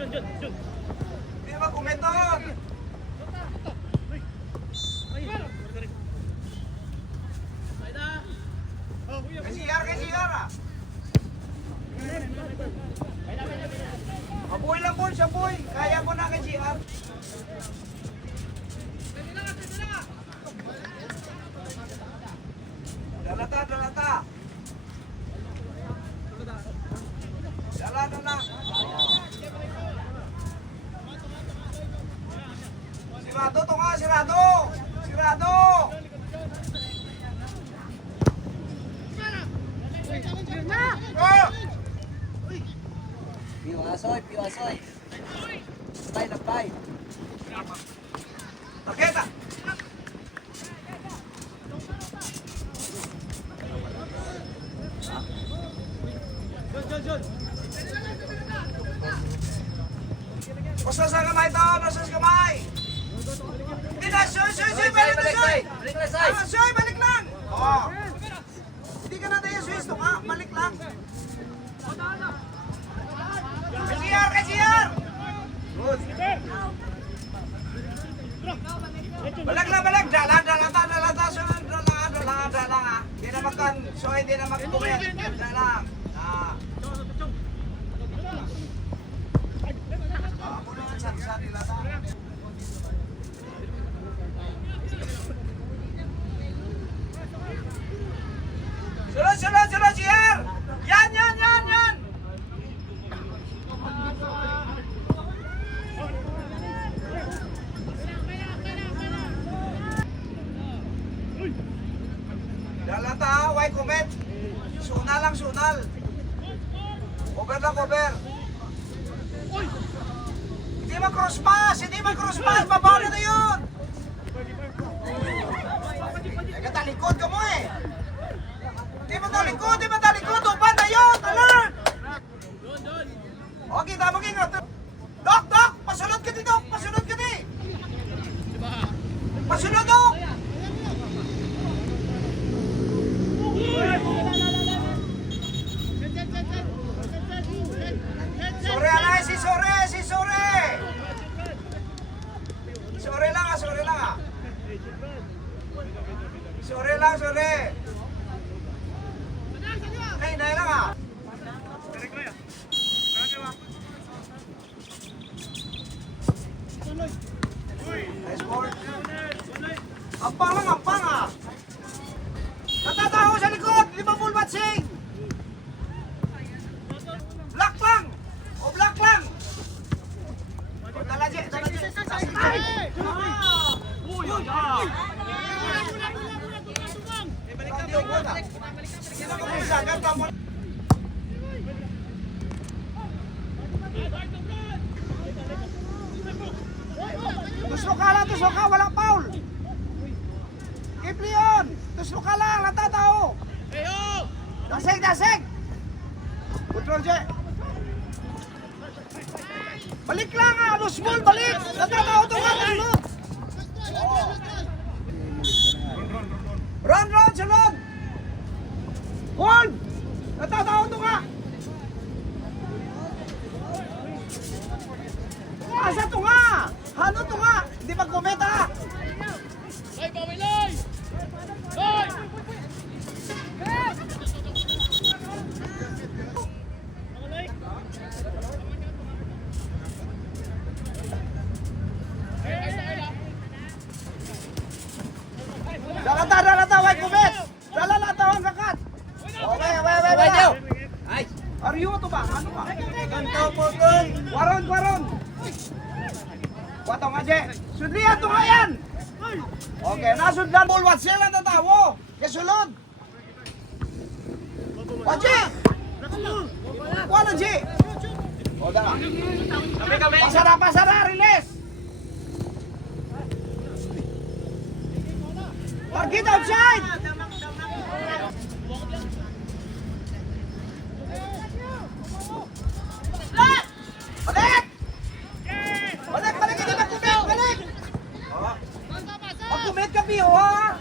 Hindi ba komento? Kasigar ah. Mabuhay lang po siya boy. Kaya mo na kay GR. Dalata. Dalata lang. Sirado to nga, sirado. Piwasoy. Lampay. Taketa. Basta sa kamay to, basta sa kamay. Hindi na, soy, balik na, soy. Soy, balik lang. Oo. Hindi ka na tayo, soy, balik lang. Kasigar. Good. Balag. Dalata. Sunod, dalanga. Hindi na makan, soy, hindi na magkumit. Dalang. Ako na ang sansa nila ta. Sunod, GR! Yan! Dalata, white comment. Sunal. Cover. Hindi mag-cross pass, babala na yun! Talikod ka mo eh! Hindi mo talikod, upan na yun! Alert! Okay, tama ka. Dok! Pasunod ka di, Dok! Pasunod, Dok! Sore lang. Sore. Hey, naik lang ah. Nice ball. Ampang ah. Natataho sa likod, Liverpool batsing. Black lang. Dala je. Tuslo ka, walang foul. Keep Leon. Tuslo ka lang, natatao. Dasig. Control je. Balik lang ah, Lusmol, balik. Natatao to ka, tulog. Run, sunod. Hold. Natatao to ka. Asa to nga? Hano to nga? Hindi mag-kometa. Ay, Pawiloy! Hoy! Dalata, white kumet. Dalata ang kakat. Okay. Ay! Aryo to ba? Ano ba? Ganto po dun! Waron. Wato nga, Je. Sudlihan to nga yan. Okay, nasudlan. Bulwat sila na tawo. Kasulod. O, Je. Wala, Je. O, dala. Pasara, release. Target outside. Balik, hindi mag-commit, balik! Mag-commit ka, Piho, ha?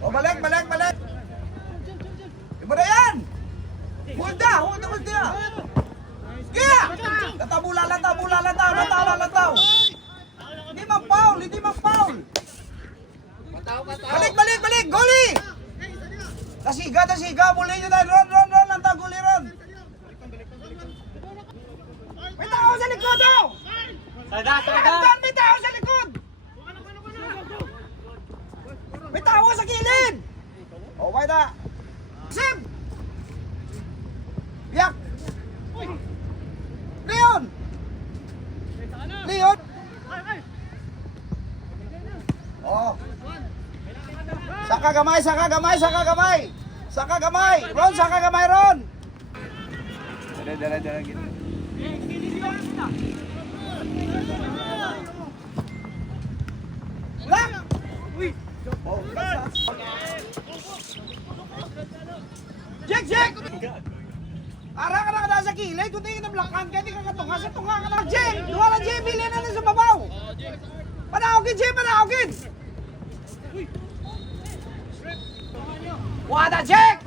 O, balik! Iba na yan! Hold dia. Kaya! Lataw. Hindi mag-foul. Balik, goli! Tasiga, muli nyo tayo, Ron, lantang guli, Ron. May tao sa likod, oh! Andyan, may tao sa likod! May tao sa kilid! Oh, why da? Sim! Yak! Leon! Oh. Saka gamay. Ron, saka gamay, Ron. Dala gitu. Lang! Oh, Jack! Ara ka na kada sa kilay, kung tingin ng blakan, kaya di ka katunga sa tunga ka na. Jack! Duwa lang, Jack, bilhin na sa babaw. Panahogin, Jack, panahogin! Wada, Jack!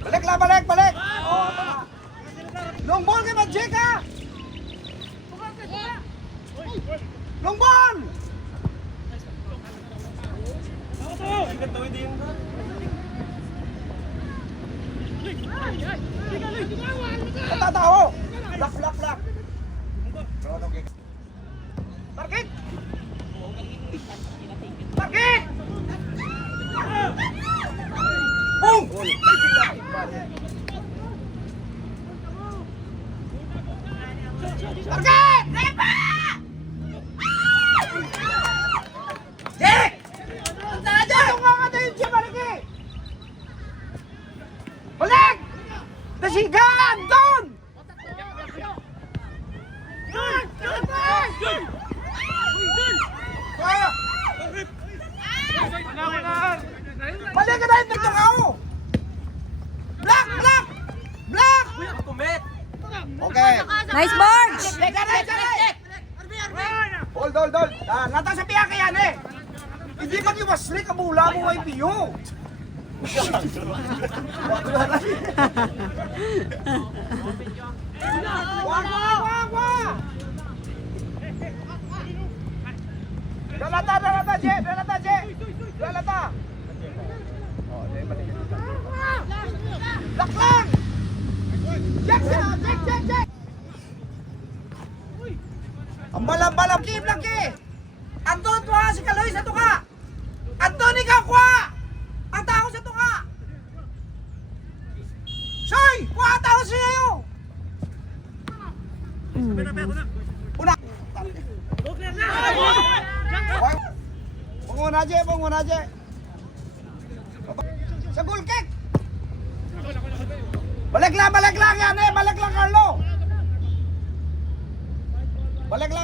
Balik! Oh, tama. Long ball kay Jack, ha? Long ball! Natatawo! Lock! Target! Boom! Target! Lepa! Jack! Tunga ka tayo, Jack, malaki! Balik! Nasiga! Anton! Balik ka tayo, nagtunga ako! Black! Okay. Nice board! Hold. Nata sa piya kaya eh. Hindi mag-iwasli, kabula mo ay piyo. Wag! Dalata, Je. Laklang! Jack! Ang balam-balam, keep lagi! Anton, tuwa si Kaloy sa tuka! Anton, ikaw kuha! Ang tao sa tuka! Soy! Kuha ang tao siya yun! Una! Punguna, Je! Sa goal kick! Balik lang yan eh! Balik lang, Carlo! Balik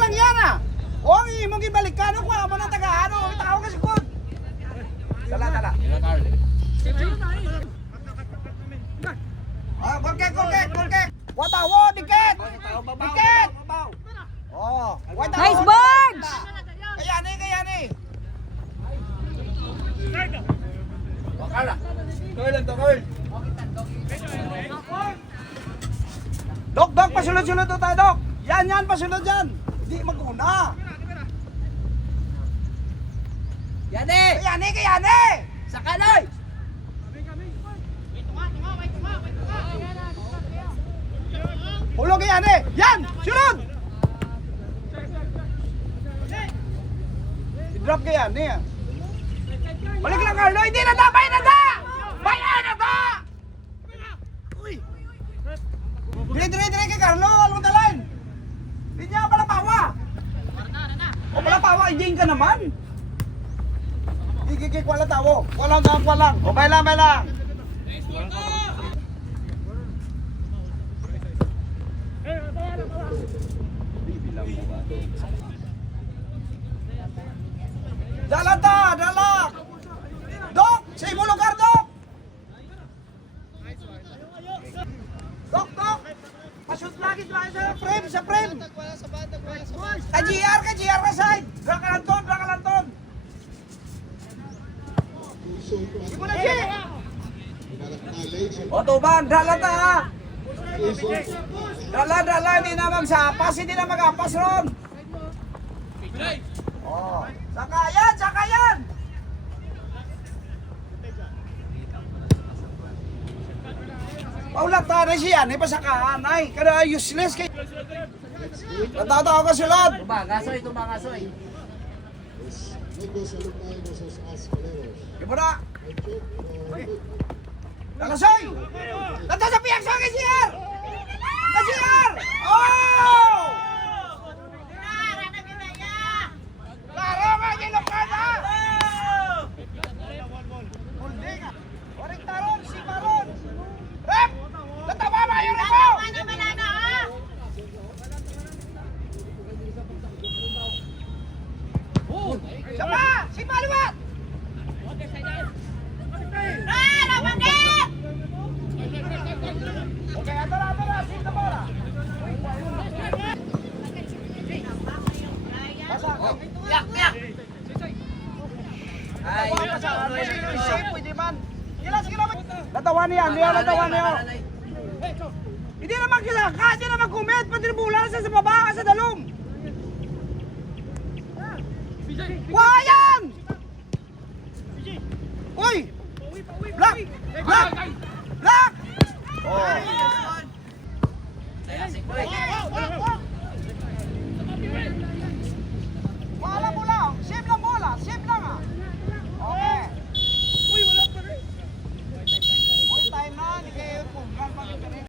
lang yan ah! O ang imong ibalik ka, no? Kuha mo ng taga-ano, tao ka sikod! Dala! Ah, goal kick! Watawo, dikit! Oh, Nice board! Kaya ni! Dok, pasunod-sunod to tayo, Dok. Yan, pasunod yan. Hindi mag-una. Kayane! Sa Kaloy! Hulog kayane! Yan! Sunod! I-drop kayane yan. Balik lang, Carlo. Hindi na da! Bayan na da! Dire kay Carlo. Along the line. Hindi niya palapawa. O palapawa, hindi ka naman. Ikikik, wala tawo. Walang. O, bay lang. Dala! Dok! Sa imo lugar, Dok! Dok! Pashoot lagi sa frame! Ka GR ka side! Draka Lanton! Simulan si! O, tuban, dala ta ha! Dala, hindi na magsapas, hindi na mag-apas ron! O, saka yan! Paulat na siya, hindi pa sakaan, ay, kada useless kay... Natatawa ka sulod! Tumangasoy, tumangasoy. Ibo na! Nakasoy! Natasapiyak sa akin siya! Nasiyar! Oh! Klaro ka, ginukada! Holding! Waring taron, si Maron! Rep! Natama ba yung rebo? Siapa? Si Maliwat! Okay, atara, sino ba? Ay, Pwede man. Sige naman. Natawan niya, natawan niya. Hindi naman kilaka, hindi naman kumit, pati bulan sa baba, sa dalom. Wayan! Uy! Black! Black! Black! Oh. Ay, asik, boy.